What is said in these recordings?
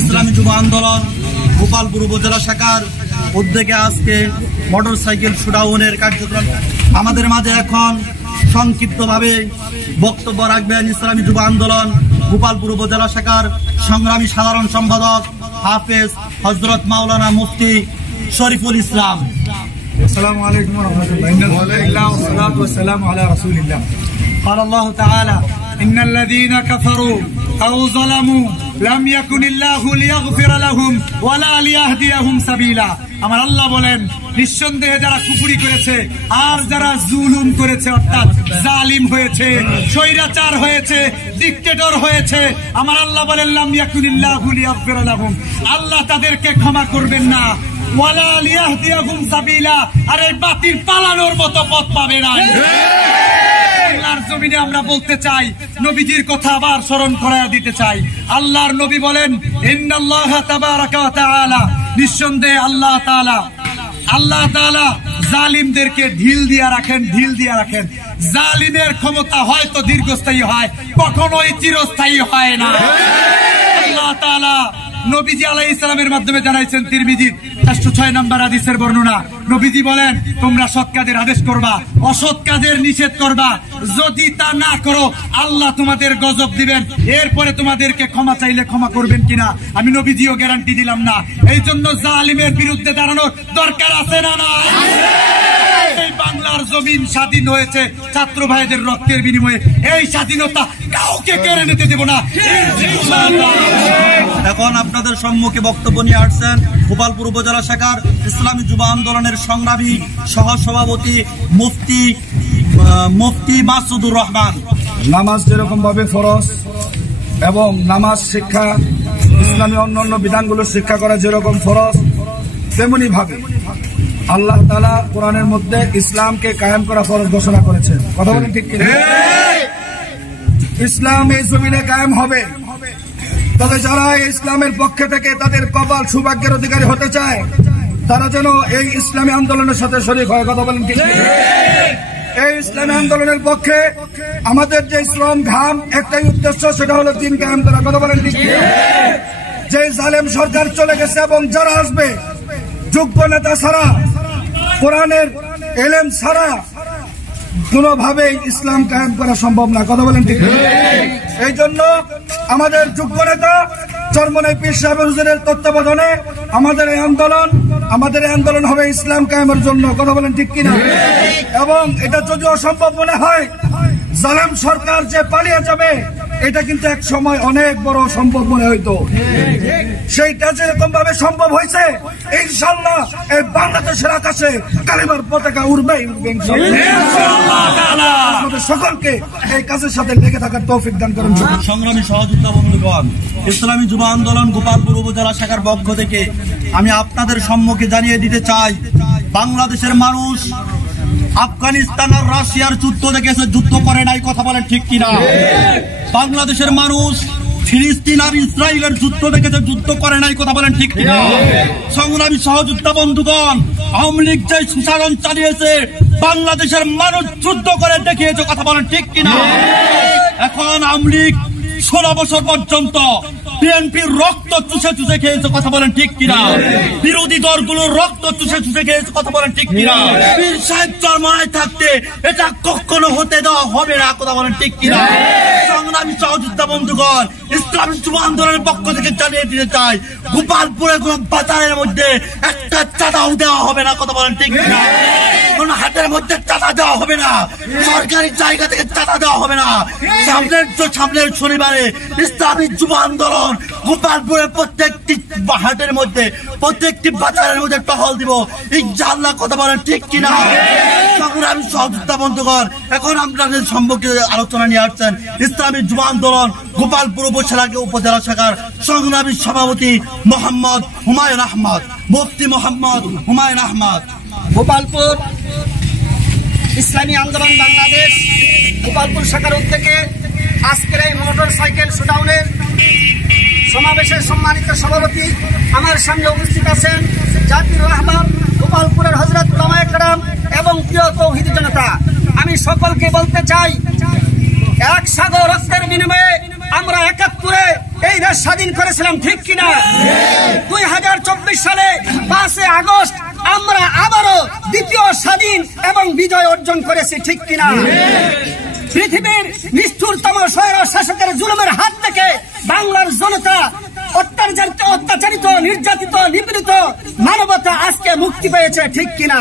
ইসলামী যুব আন্দোলন গোপালপুর উপজেলা শাখার উদ্যোগে আজকে মোটরসাইকেল শুডাউনের কার্যক্রম। আমাদের মাঝে এখন সংক্ষিপ্তভাবে বক্তব্য রাখবেন ইসলামী যুব আন্দোলন গোপালপুর উপজেলা শাখার সংগ্রামী সাধারণ সম্পাদক হাফেজ হযরত মাওলানা মুফতি শরীফুল ইসলাম। আসসালামু আলাইকুম ওয়া রাহমাতুল্লাহি ওয়া সালাতু আলা রাসূলিল্লাহ। قال الله تعالى إن الذين كفروا أو ظلموا لم يكن الله ليغفر لهم ولا ليهديهم سبيلا। আমার আল্লাহ বলেন, নিঃসন্দেহে যারা কুফরি করেছে আর যারা জুলুম করেছে, অর্থাৎ জালিম হয়েছে, স্বৈরাচার হয়েছে, ডিক্টেটর হয়েছে, আমার আল্লাহ বলেন লাম ইয়াকুনিল্লাহু লিয়াগফির লাহুম, আল্লাহ তাদেরকে ক্ষমা করবেন না, ওয়ালা লিয়াহদিয়াহুম সাবিলা, আর এই বাতিল পালানোর মতো পথ পাবে না। আল্লাহর জমিনে আমরা বলতে চাই, নবীজির কথা আবার স্মরণ করায়া দিতে চাই। আল্লাহর নবী বলেন, ইন্নাল্লাহা তাবারাকা ওয়া তাআলা, নিঃসন্দেহে আল্লাহ তাআলা জালিমদেরকে ঢিল দিয়া রাখেন। জালিমের ক্ষমতা হয়তো দীর্ঘস্থায়ী হয়, কখনোই চিরস্থায়ী হয় না। আল্লাহ তাআলা নবীজি আলাইহিস সালামের মাধ্যমে জানাইছেন, তিরমিজির 406 নম্বর হাদিসের বর্ণনা। নবীজি বলেন, তোমরা সৎ কাজের আদেশ করবা, অসৎ কাজের নিষেধ করবা, যদি তা না করো আল্লাহ তোমাদের গজব দিবেন, এরপরে তোমাদেরকে ক্ষমা চাইলে ক্ষমা করবেন কিনা আমি নবীজিও গ্যারান্টি দিলাম না। এই জন্য জালিমের বিরুদ্ধে দাঁড়ানোর দরকার আছে না? এই বাংলার জমিন স্বাধীন হয়েছে ছাত্র ভাইদের রক্তের বিনিময়ে, এই স্বাধীনতা কাউকে কেড়ে নিতে দেব না। এখন আপনাদের সম্মুখে বক্তব্য নিয়ে আসছেন গোপালপুর উপজেলা শাখার ইসলামী যুব আন্দোলনের সংগ্রামী সহসভাপতি মুফতি মাসুদুর রহমান। নামাজ যেরকম ভাবে ফরজ এবং নামাজ শিক্ষা, ইসলামী অন্যান্য বিধানগুলো শিক্ষা করা যেরকম ফরজ, তেমনি ভাবে আল্লাহ তাআলা কোরআনের মধ্যে ইসলামকে কায়েম করা ফরজ ঘোষণা করেছেন। কথা বলেন ঠিক কিনা? ইসলাম এই জমিনে কায়েম হবে, তবে যারা ইসলামের পক্ষে থেকে তাদের কপাল সৌভাগ্যের অধিকারী হতে চায়, তারা যেন এই ইসলামী আন্দোলনের সাথে শরীক হয়। কথা বলেন ঠিক? এই ইসলামী আন্দোলনের পক্ষে আমাদের যে শ্রম ঘাম, একটাই উদ্দেশ্য, সেটা হলো দিন কায়েম করা। কথা বলেন ঠিক? যে জালেম সরকার চলে গেছে এবং যারা আসবে, যোগ্য নেতা ছাড়া, কোরআনের এলেম ছাড়া কোনোভাবেই ইসলাম কায়েম করা সম্ভব না। কথা বলেন ঠিক? এই জন্য আমাদের যোগ্য নেতা চরমনাই পীর সাহেব হুজুরের তত্ত্বাবধানে আমাদের এই আন্দোলন হবে ইসলাম কায়েমের জন্য। কথা বলেন ঠিক কিনা? এবং এটা যদি অসম্ভব মনে হয়, জালেম সরকার যে পালিয়ে যাবে, এটা কিন্তু এক সময় অনেক বড় সম্ভব মনে হইতো। সেইটা যেরকম ভাবে সম্ভব হয়েছে, ইনশাআল্লাহ এই বাংলাদেশের আকাশে কালিমার পতাকা উড়বে ইনশাআল্লাহ। আমাদের সকলকে এই কাজের সাথে লেগে থাকার তৌফিক দান করেন। সংগ্রামী সহযোদ্ধা বন্ধুগণ, ইসলামী যুব আন্দোলন গোপালপুর উপজেলা শাখার পক্ষ থেকে আমি আপনাদের সম্মুখে জানিয়ে দিতে চাই, বাংলাদেশের মানুষ আফগানিস্তান আর রাশিয়ার যুদ্ধ দেখেছে, যুদ্ধ করে নাই। কথা বলেন ঠিক কিনা? বাংলাদেশের মানুষ ফিলিস্তিন আর ইসরায়েলের যুদ্ধ দেখেছে, যুদ্ধ করে নাই। কথা বলেন ঠিক কিনা? সংগ্রামী সহযোদ্ধা বন্ধুগণ, আওয়ামী লীগ যে সুশাসন চালিয়েছে, বাংলাদেশের মানুষ যুদ্ধ করে দেখিয়েছে। কথা বলেন ঠিক কিনা? এখন আওয়ামী লীগ 16 বছর পর্যন্ত বিএনপির রক্ত চুষে খেয়েছে। কথা বলেন ঠিক কিনা? বিরোধী দলগুলোর রক্ত চুষে খেয়েছে। কথা বলেন ঠিক কিনা? পীর সাহেব চরমনায় থাকতে এটা কখনো হতে দেওয়া হবে না। কথা বলেন ঠিক কিনা? সংগ্রামী সহযোদ্ধা বন্ধুগণ, ইসলামী যুব আন্দোলনের পক্ষ থেকে জানিয়ে দিতে চাই, গোপালপুরে কোন বাজারের মধ্যে একটা চাঁদাও দেওয়া হবে না। কথা বলেন ঠিক কিনা? কোন হাটের মধ্যে চাঁদা দেওয়া হবে না, সরকারি জায়গা থেকে চাঁদা দেওয়া হবে না। সামনের শনিবারে ইসলামী যুব আন্দোলন গোপালপুরের প্রত্যেকটি হাটের মধ্যে, প্রত্যেকটি বাজারের মধ্যে টহল দিব ইনশাআল্লাহ। কথা বলেন ঠিক কিনা? সংগ্রামী সহযোদ্ধা বন্ধুগণ, এখন আপনাদের সম্মুখে আলোচনা নিয়ে আসছেন ইসলামী যুব আন্দোলন গোপালপুর উপজেলা শাখার সংগ্রামী সভাপতি মোহাম্মদ হুমায়ুন আহমদ, মুফতি মোহাম্মদ হুমায়ুন আহমদ। গোপালপুর ইসলামী আন্দোলন বাংলাদেশ গোপালপুর শাখার উদ্যোগে আজকের এই মোটরসাইকেল শুডাউনের সমাবেশের সম্মানিত সভাপতি আমার সামনে উপস্থিত আছেন জাতির রহমান গোপালপুরের হযরত উলামায়ে কেরাম এবং প্রিয় তৌহিদি জনতা। আমি সকলকে বলতে চাই, এক সাগর রক্তের বিনিময়ে আমরা 71 এই দেশ স্বাধীন করেছিলাম, ঠিক কিনা? 2024 সালে 5 আগস্ট আমরা আবারও দ্বিতীয় স্বাধীন এবং বিজয় অর্জন করেছি, ঠিক কিনা? পৃথিবীর নিষ্ঠুরতম স্বৈর শাসকের জুলুমের হাত থেকে বাংলার জনতা অত্যাচারিত, নির্যাতিত, নিপীড়িত মানবতা আজকে মুক্তি পেয়েছে, ঠিক কিনা?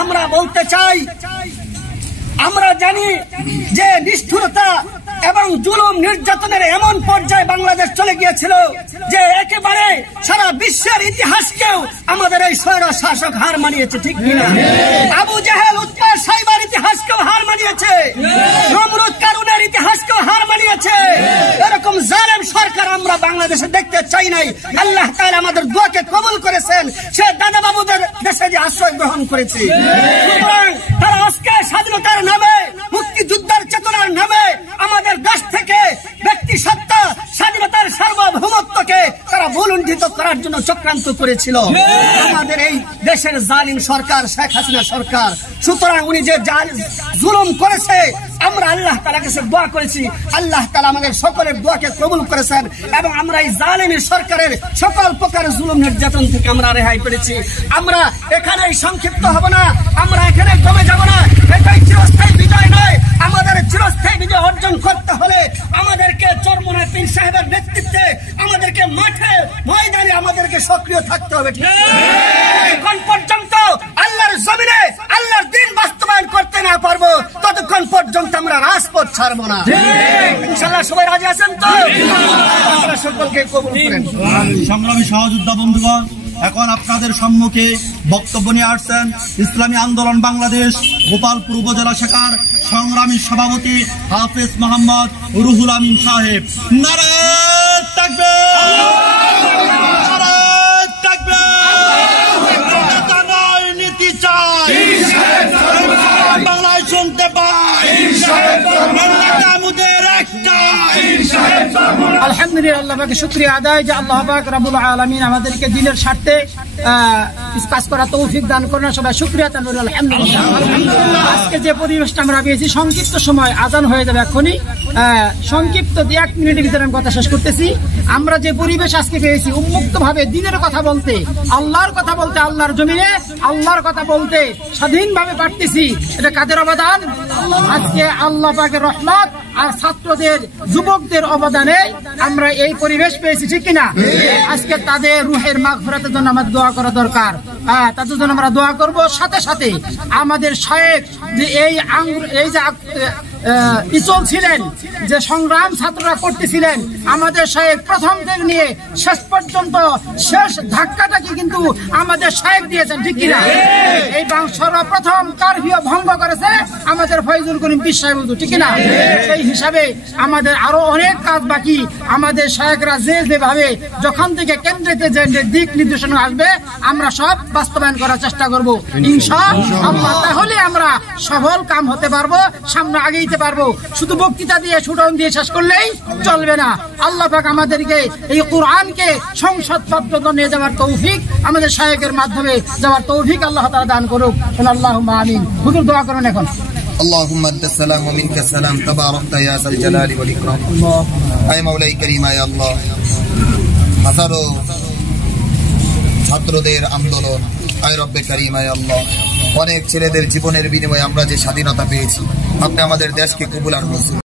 আমরা বলতে চাই, আমরা জানি যে নিষ্ঠুরতা এবং জুলুম নির্যাতনের এমন পর্যায়ে বাংলাদেশ চলে গিয়েছিল যে একেবারে সারা বিশ্বের ইতিহাসকেও আমাদের এই স্বৈর শাসক হার মানিয়েছে, ঠিক কিনা? আবু জাহেল, উৎপা, সাইবার ইতিহাসকেও হার মানিয়েছে, নমরুদ, কারুনের ইতিহাসকেও হার মানিয়েছে। এরকম জালেম সরকার আমরা বাংলাদেশে দেখতে চাই নাই। আল্লাহ তাআলা আমাদের দোয়াকে কবুল করেছেন, সে দাদা বাবুদের দেশে যে আশ্রয় গ্রহণ করেছে। সুতরাং তারা আজকে স্বাধীনতার নামে, মুক্তিযুদ্ধের চেতনার নামে আমাদের দেশ থেকে ব্যক্তি সত্তা, স্বাধীনতার সার্বভৌমত্বকে তারা ভুলুণ্ঠিত করার জন্য চক্রান্ত করেছিল আমাদের এই দেশের জালিম সরকার, শেখ হাসিনা সরকার। সুতরাং উনি যে জুলুম করেছে, আমরা আল্লাহ তাআলার কাছে দোয়া করেছি, আল্লাহ তাআলা আমাদের সকলের দোয়াকে কবুল করেছেন এবং আমরা এই জালিম সরকারের সকল প্রকার জুলুম নির্যাতন থেকে আমরা রেহাই পেয়েছি। আমরা এখানেই সংক্ষিপ্ত হব না, আমরা এখানে কমে যাব না। এটাই চিরস্থায়ী বিজয় নয়, আমাদের চিরস্থায়ী বিজয় অর্জন করতে হলে আমাদেরকে চরমোনাই পীর সাহেবের নেতৃত্বে আমাদেরকে মাঠে ময়দানে আমাদেরকে সক্রিয় থাকতে হবে। কোন পর্যন্ত আল্লাহর জমিনে আল্লাহর দ্বীন বাস্তবায়ন করতে না পারবো ততক্ষণ পর্যন্ত আমরা রাজপথ ছাড়বো না। ইনশাআল্লাহ সবাই রাজি আছেন তো? আমরা সকলকে কবুল করেন। সংগ্রামী সহযোদ্ধা বন্ধুগণ, এখন আপনাদের সম্মুখে বক্তব্য নিয়ে আসছেন ইসলামী আন্দোলন বাংলাদেশ গোপালপুর উপজেলা শাখার সংগ্রামী সভাপতি হাফেজ মোহাম্মদ রুহুল আমিন সাহেব। নারায়ে তাকবীর, নারায়ে তাকবীর। নেতা নয়, নীতি চাই, বাংলায় শুনতে পাই, নেতা আমাদের একটাই। আলহামদুলিল্লাহ, আল্লাহ পাকের শুকরিয়া আদায় যে আল্লাহ পাক রব্বুল আলামিন আমাদেরকে দ্বীনের স্বার্থে কাজ করা তৌফিক দান করেন। সবাই শুকরিয়া তান বলি আলহামদুলিল্লাহ। আজকে যে পরিবেশটা আমরা পেয়েছি, সংক্ষিপ্ত সময় আজান হয়ে যাবে এখনই, সংক্ষিপ্ত 1 মিনিটের ভিতরে আমি কথা শেষ করতেছি। আমরা যে পরিবেশ আজকে পেয়েছি, উন্মুক্ত ভাবে দ্বীনের কথা বলতে, আল্লাহর কথা বলতে, আল্লাহর জমিনে আল্লাহর কথা বলতে স্বাধীনভাবে পারতেছি, এটা কাদের অবদান? আজকে আল্লাহ পাকের রহমত আর ছাত্রদের, যুবকদের অবদানে আমরা এই পরিবেশ পেয়েছি, ঠিক কিনা? আজকে তাদের রুহের মাগফিরাতের জন্য আমাদের দোয়া করা দরকার। তাদের জন্য আমরা দোয়া করব। সাথে সাথে আমাদের শায়েখ যে এই যে ইচল ছিলেন, যে সংগ্রাম ছাত্ররা করতেছিলেন, আমাদের শায়েখ প্রথম থেকে নিয়ে শেষ পর্যন্ত শেষ ধাক্কাটাকে কিন্তু আমাদের শায়েখ দিয়েছেন, ঠিক কিনা? এই সর্বপ্রথম কারফিউ ভঙ্গ করেছে আমাদের ফয়জুল করিম পীর সাহেব, ঠিক কিনা? সেই হিসাবে আমাদের আরো অনেক কাজ বাকি। আমাদের শায়েখরা যেভাবে যখন থেকে কেন্দ্রেতে যে দিক নির্দেশনা আসবে আমরা সব বাস্তবায়ন করার চেষ্টা করব ইনশাআল্লাহ। তাহলে আমরা সফল কাম হতে পারবো, সামনে আগেইতে পারবো। শুধু বক্তৃতা দিয়ে ছুটন দিয়ে শেষ করলেই চলবে না। আল্লাহ পাক আমাদেরকে এই কোরআনকে সংসদ পর্যন্ত নিয়ে যাওয়ার তৌফিক, আমাদের শায়েখের মাধ্যমে যাওয়ার তৌফিক আল্লাহ তাআলা দান করুক। আল্লাহুম্মা আমিন। হুজুর দোয়া করুন এখন। اللهم انت السلام ومنك السلام تباركت يا ذا الجلال والاكرام اي مولاي كريم يا الله। হাজারো ছাত্রদের আন্দোলন, আয় রব্বে কারীম আয় আল্লাহ, অনেক ছেলেদের জীবনের বিনিময়ে আমরা যে স্বাধীনতা পেয়েছি, আপনি আমাদের দেশকে কবুল আর মঞ্জুর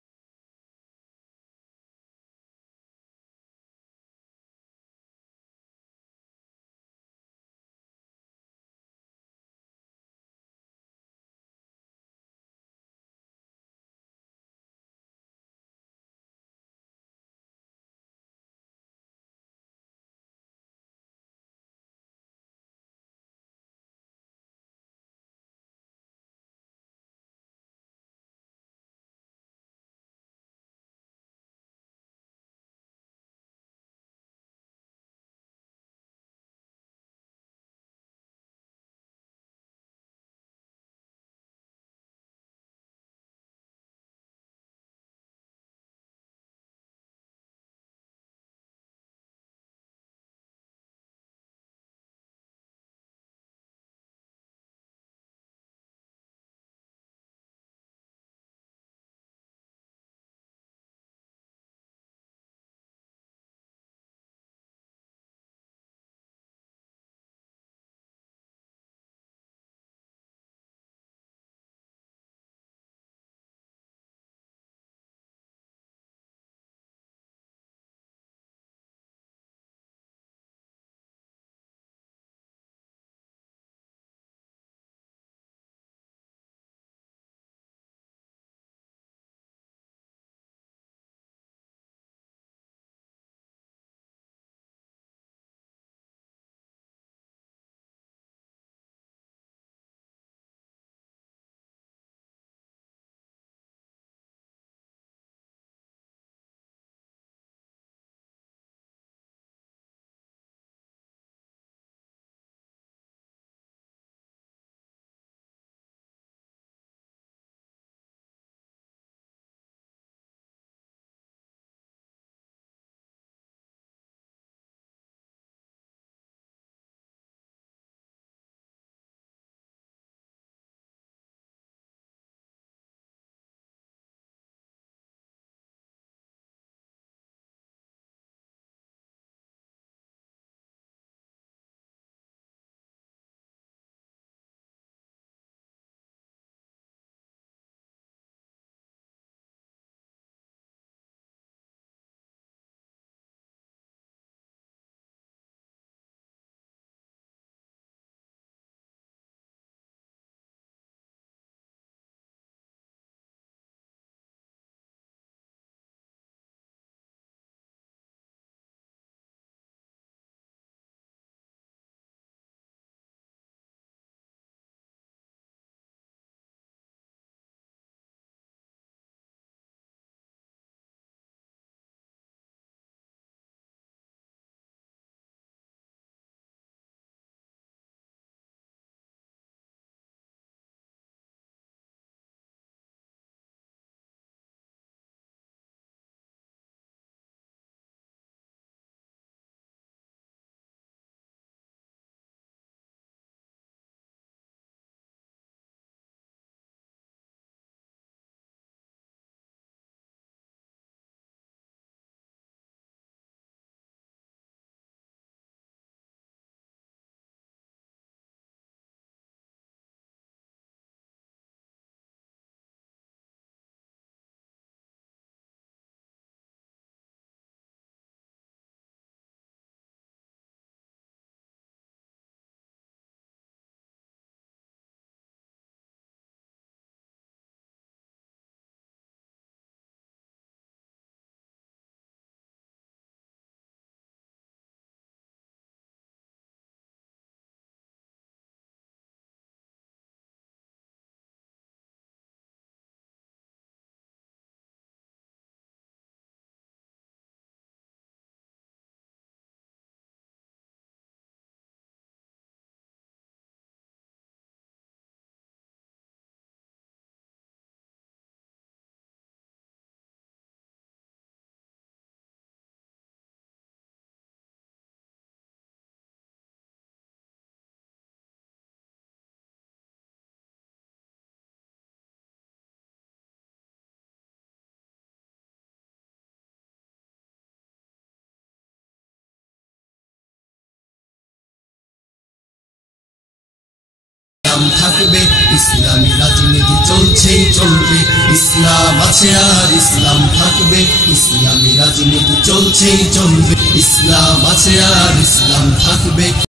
থাকবে, ইসলামী রাজনীতি চলছেই চলবে, ইসলাম আছে আর ইসলাম থাকবে, ইসলামী রাজনীতি চলছেই চলবে, ইসলাম আছে আর ইসলাম থাকবে।